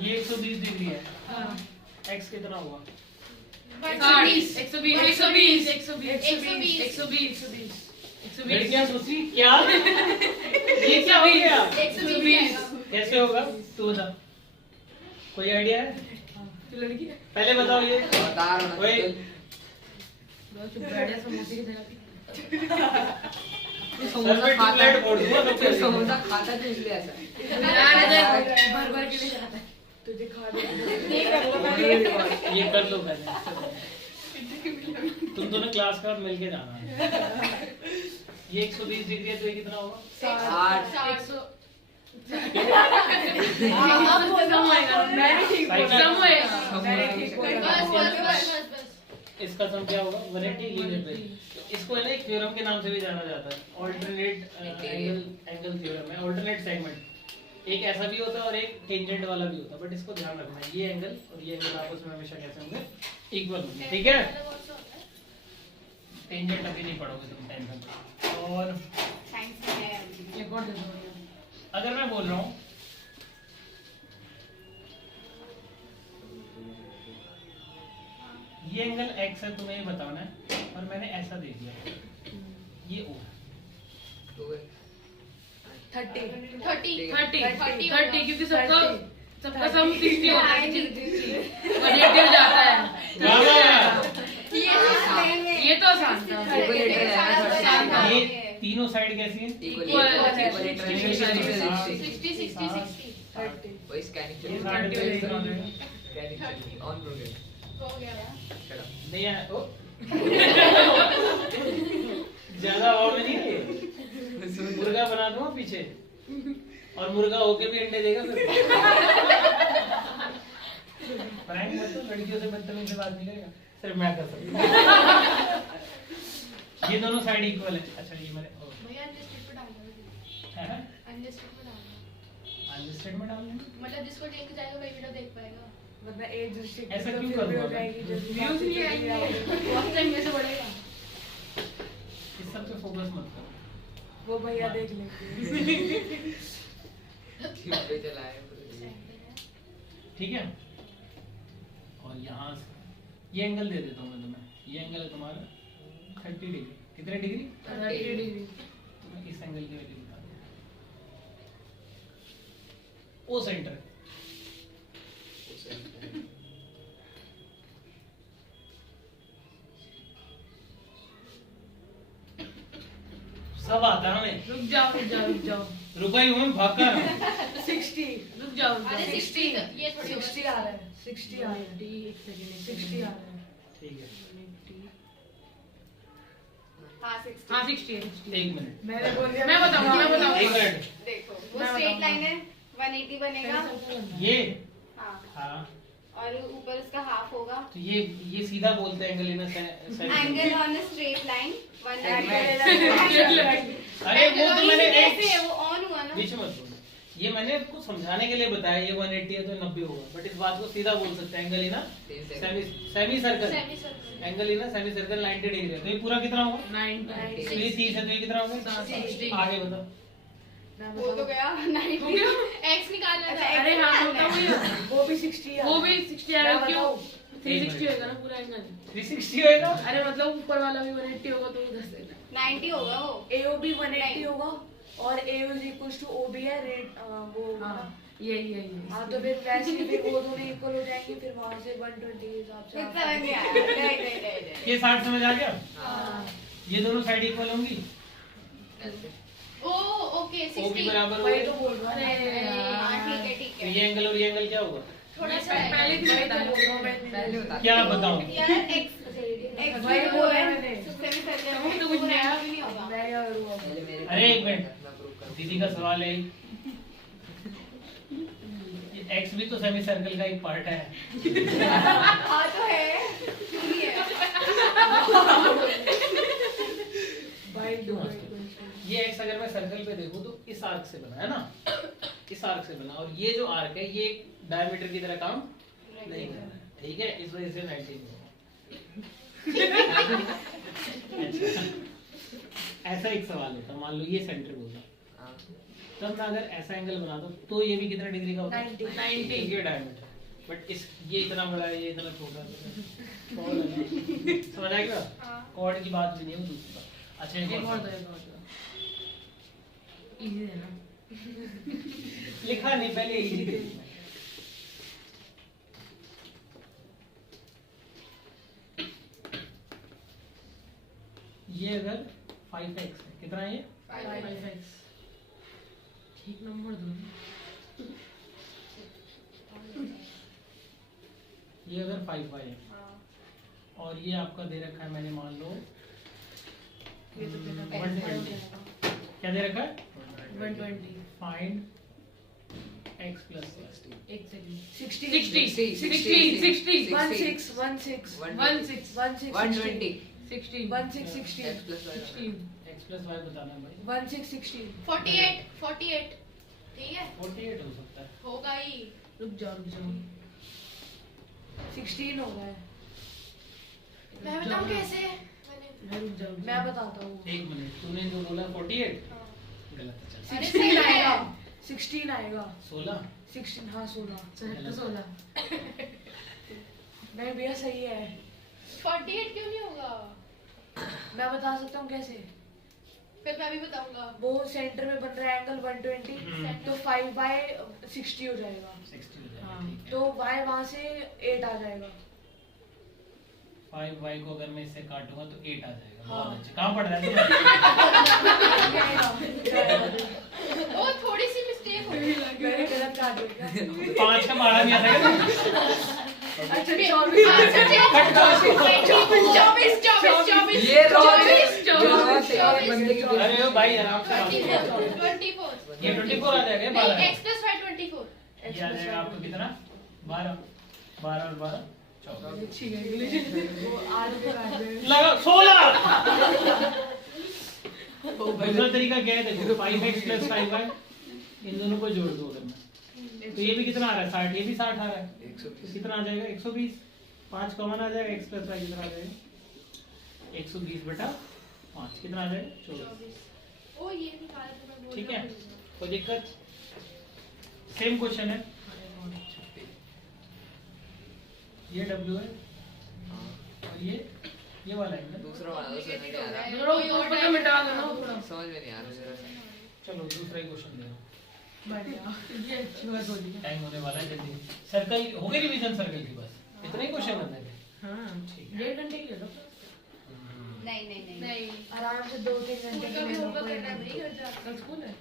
ये 120 डिग्री है, हाँ एक्स कितना हुआ? 120 लड़कियाँ सोची क्या? ये क्या हो गया? 120 कैसे होगा तू बता, कोई आइडिया है? तो लड़की है। पहले बताओ ये। बता रहा हूँ ओए, बहुत चुप बैठ जा समोसे की तरह। सर पे ट्यूबलाइट फोड़ दूंगा सबसे। समोसा खाता तो इसलिए ऐसा। भर भर के ले जाता है। तुझे खा दे। ये कर लो पहले, तुम दोनों क्लास का मिलके जाना है। ये 120 डिग्री है तो ये कितना होगा? 60। 100 इसका सम क्या होगा? 180 लीनियर पे। इसको है ना एक थ्योरम के नाम से भी जाना जाता है, ऑल्टरनेट एंगल थ्योरम है। ऑल्टरनेट सेगमेंट एक ऐसा भी होता है और एक टेंजेंट वाला भी होता है, बट इसको ध्यान रखना है, ये एंगल और ये एंगल आपस में हमेशा कैसे होंगे? इक्वल होंगे। ठीक है, टेंजेंट अभी नहीं पढ़ोगे तुम टेंशन। और साइंस में है। एक और दे दो। अगर मैं बोल रहा हूँ ये एंगल x है, तुम्हें ये बताना है, और मैंने ऐसा दे दिया, ये O है। 30 30 क्योंकि सबका सम 60 होता है। नेगेटिव जाता है। वाह वाह। ये तो आसान था। ये तीनों साइड कैसी है? वही स्कैनिंग ये साइड पे इस तरह हो जाएगा। On progress. नहीं है ओ ज्यादा हवा में नहीं है। मुर्गा बना दूंगा पीछे, और मुर्गा होके भी अंडे देगा फिर। प्रैंक मत तो, लड़कियों से बदतमीजी से बात नहीं करेगा, सिर्फ मैं कर सकता हूँ। ये दोनों साइड इक्वल है। अच्छा ये मैंने भैया अनलिस्टेड पे डाल दो। है अनलिस्टेड पे डाल दो। अनलिस्टेड में डाल देंगे। मतलब जिसको लिंक जाएगा वही वीडियो देख पाएगा। मतलब एक दृष्टि ऐसा क्यों कर रहा है? व्यूज नहीं आएंगे। बहुत टाइम में से बढ़ेगा। इस सब पे फोकस मत करो। वो भैया देख लेंगे। पे चलाए। ठीक है, और यहाँ से ये एंगल दे देता हूँ मैं तुम्हें। ये एंगल है तुम्हारा 30 डिग्री। कितने डिग्री? 30 डिग्री। तो मैं इस एंगल की वैल्यू बता दूँ। ओ सेंटर। सब आता है हमें। रुक जाओ रुका ही हूँ मैं, भाग कर 60 रुक जाओ अरे 60 ये थोड़ी 60 आ रहा है 60 आ रहा है 60 आ रहा है। ठीक है, हाँ 60 हाँ 60 एक मिनट, मैंने बोल दिया मैं बताऊंगी एक मिनट। देखो वो स्ट्रेट लाइन है 180 बनेगा। ये हाँ हाँ, और ऊपर उसका हाफ होगा। तो ये सीधा बोलते हैं angle in angle on a straight line 180। अरे वो तो मैंने कैसे है वो ऑन हुआ ना। बीच में मत बोलो। ये मैंने आपको समझाने के लिए बताया, ये 180 है तो 90 होगा, बट इस बात को सीधा बोल सकते हैं angle in semi circle. Angle in semi circle 90 degree है, तो ये पूरा कितना होगा? 90 तो ये 30 है, तो ये कितना होगा? 60। आगे बताओ। वो तो गया 90। एक्स निकालना था। अरे हाँ होता हुआ वो भी 60 वो भी 60 आ रहा है, क्यों 360 होगा ना पूरा एंगल। 360 होएगा। अरे मतलब ऊपर वाला भी 180 होगा तो उधर से 90 होगा वो। AOB 180 होगा और AO is equals to OB है रेट वो हाँ यही हाँ तो फिर वैसे ही फिर वो दोनों इक्वल हो जाएंगे, फिर वहाँ से 120 के हिसाब से कुछ समझ नहीं आया। नहीं। ये 60 समझ आ गया? हाँ ये दोनों साइड इक्वल होंगी, ओ ओके ओ भी 60 बराबर वही होगा, तो बोल रहा हूँ हाँ ठीक तो है। ये एंगल और ये एंगल क्या होगा? थोड़ा सा पहले भी वही बता तो बोल रहा हूँ मैं पहले बता क्या बताऊं? यार एक्स वही वो बोला है मैंने। सेमी सर्कल वो तो कुछ नहीं आया। नहीं होगा। मैं क्या करूँगा पहले मेरे अरे एक मिनट, मैं prove करूँ। दीदी का सवाल है, एक्स भी तो सेमी सर्कल का एक पार्ट है। हाँ तो है क्यों नहीं है। भाई क्यों हंसते हो? ये एक्स अगर मैं सर्कल पे देखूं तो इस आर्क से बना है ना, इस आर्क से बना, और ये जो आर्क है ये डायमीटर की तरह काम नहीं कर रहा है, ठीक है, इस वजह से 90 अच्छा। ऐसा एक सवाल होता है, मान लो ये सेंटर होगा, हाँ। तब मैं अगर ऐसा एंगल बना दूं तो ये भी कितना डिग्री का होता है? 90 ये डायमीटर, बट इस ये इतना बड़ा है, ये इतना छोटा है। समझ आ गया? कॉर्ड की बात भी नहीं है, वो दूसरी बात। अच्छा एक एक और और दो इजी है ना। लिखा नहीं, पहले इजी थे। ये अगर 5x है, कितना है ये? 5x ठीक नंबर दो। ये अगर 5y है और ये आपका दे रखा है, मैंने मान लो 120, क्या दे रखा है? 120 फाइंड x plus 60। एक second 60 60 16 120 16 16 x plus y 16 x plus y बताना है भाई। 16 48 ठीक है 48 हो सकता है। होगा ही। रुक जाओ 16 हो रहा है। मैं बताऊं कैसे? मैं रुक जाओ मैं बताता हूँ। एक मिनट, तूने जो बोला 48 हाँ। गलत है। चल अरे 16 सही है। आएगा 16 आएगा 16 16 हाँ 16 16 नहीं भैया सही है। 48 क्यों नहीं होगा? मैं बता सकता हूँ कैसे। फिर मैं भी बताऊंगा। वो सेंटर में बन रहा है एंगल 120 तो 5/60 हो जाएगा, 60 हो जाएगा, हाँ। ठीक है। तो y वहाँ से 8 आ जाएगा। 5y को अगर मैं इससे काटूंगा तो 8 आ जाएगा। हाँ। बहुत अच्छे, कहाँ पढ़ रहा है वो थोड़ी सी मिस्टेक हो गई। मैंने गलत काट दिया। तू? 5 का मारा नहीं आता क्या? अच्छा 24 ये रोज बंदे की अरे ओ भाई आराम से आओ। 24 ये 24 आ जाएगा, 12 x plus y 24 ये आ जाएगा आपको कितना? 12 12 और 12 14 वो आज भी काट दे। लगा 16। दूसरा तरीका क्या है, देखो 5x plus 5y, इन दोनों को जोड़ दो अगर मैं, तो ये भी कितना आ रहा है? 60, ये भी 60 आ रहा है, तो कितना आ जाएगा? 120। 5 कॉमन आ जाएगा, x plus y कितना आ जाएगा? 120 बटा 5 कितना आ जाएगा? 24। ओ ये निकाल के मैं बोल ठीक रहा है, हूँ। कोई दिक्कत? सेम क्वेश्चन है, ये W है और ये वाला है ना? दूसरा वाला तो समझ नहीं आ रहा। ऊपर का मिटा दो ना थोड़ा। समझ में नहीं आ रहा जरा सा। चलो दूसरा ही क्वेश्चन दे रहा हूँ। बढ़िया। ये अच्छी बात बोली है। टाइम होने वाला है जल्दी। सर्कल हो गई रिवीजन सर्कल की बस इतने ही क्वेश्चन बनने थे। हाँ ठीक है। 1.5 घंटे की ले लो। नहीं नहीं नहीं नहीं आराम से 2-3 स्कूल घंटे का के भी लिए होमवर्क करना है भाई घर जाकर। कल स्कूल है।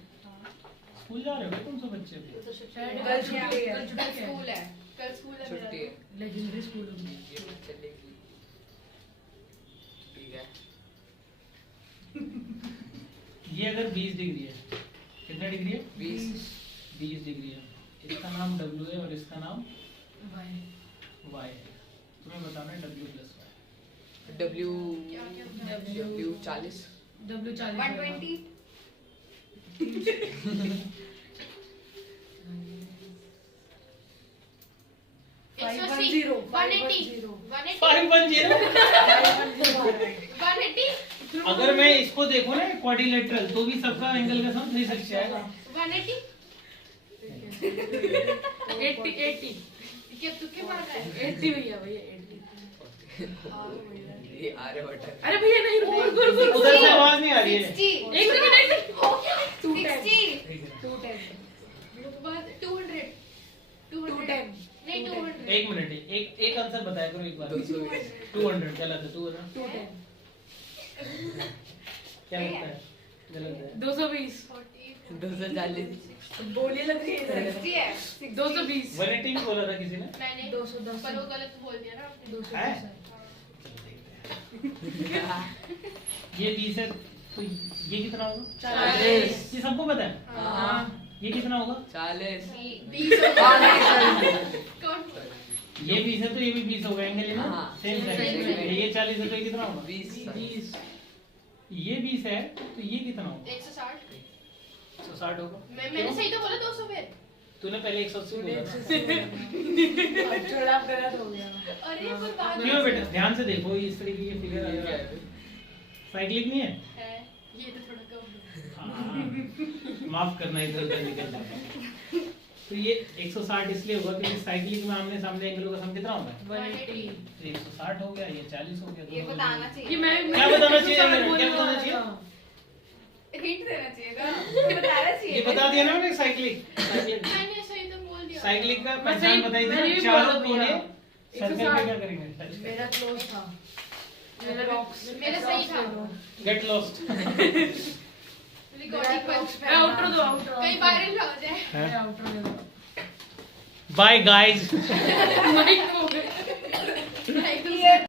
स्कूल जा रहे हो तुम सब बच्चे भी? शायद कल छुट्टी है। कल छुट्टी है। स्कूल है कल स्कूल है मेरा छुट्टी तो। है। लेजेंडरी स्कूल में। ये भी चलेगी। ठीक है। ये अगर 20 डिग्री है कितना डिग्री है? 20 20 डिग्री है। इसका नाम W है और इसका नाम भाई Y है। तुम्हें बताना है W प्लस Y। W क्या क्या बता रहे हो? W 40 W40 120 510 180 510 180 अगर मैं इसको देखूं ना क्वाड्रिलेटरल तो भी सबका एंगल का सम 360 आएगा। 180 80 क्या तुक्के मार रहा है 80 भैया भैया 80। ये आ रहे बटन। अरे भैया नहीं रुको रुको रुको। उधर से आवाज नहीं आ रही है। 60 एक सेकंड एक सेकंड। हो गया 60 ठीक है। 210 बस 200 210 नहीं 200 एक मिनट एक आंसर बताया करो एक बार। 220 200 गलत है। 200 210 क्या लगता है? गलत है। 220 240 बोली लग रही है 60 है 220 180 भी बोला था किसी ने। मैंने 210 पर वो गलत बोल दिया ना आपने 210 ये 20 है तो ये कितना होगा? 40 ये सबको पता है। हाँ ये कितना होगा? 40 20 कौन ये 20 है तो ये भी 20 होगा एंगल है ना हाँ। Same Same, side. same. ये 40 है तो ये कितना होगा? 20 ये 20 है तो ये कितना होगा? 160 160 होगा। मैंने सही तो बोला 200 फिर तूने पहले 180 बोला था। थोड़ा गलत हो गया अरे पर बाद क्यों बेटा ध्यान से देखो इस तरीके की फिगर आ ये रहा क्या है। है? है साइक्लिक नहीं है? ये तो थोड़ा कम है हाँ। माफ करना इधर उधर निकल जाता है। तो ये 160 इसलिए होगा क्योंकि साइक्लिक में आमने सामने एंगलों का सम कितना होगा? 180 तो 160 हो गया ये 40 हो गया। ये दोनों बताना हो चाहिए ये मैं क्या बताना चाहिए? 160 बोल क्या रहा बताना था। चाहिए? हिंट देना चाहिए ना बताना गया। चाहिए ये बता दिया ना मैंने साइक्लिक। मैंने सही तो बोल दिया साइक्लिक का मैं पहचान सही- बताई मैंने थी भी चारों बोला कोने भैया। सर्कल पे 160 क्या करेंगे? टच मेरा क्लोज था मेरा सही था गेट लॉस्ट। रिकॉर्डिंग पर आउटरो दो आउटरो कहीं वायरल ना हो जाए आउटरो दे दो बाय गाइस। माइक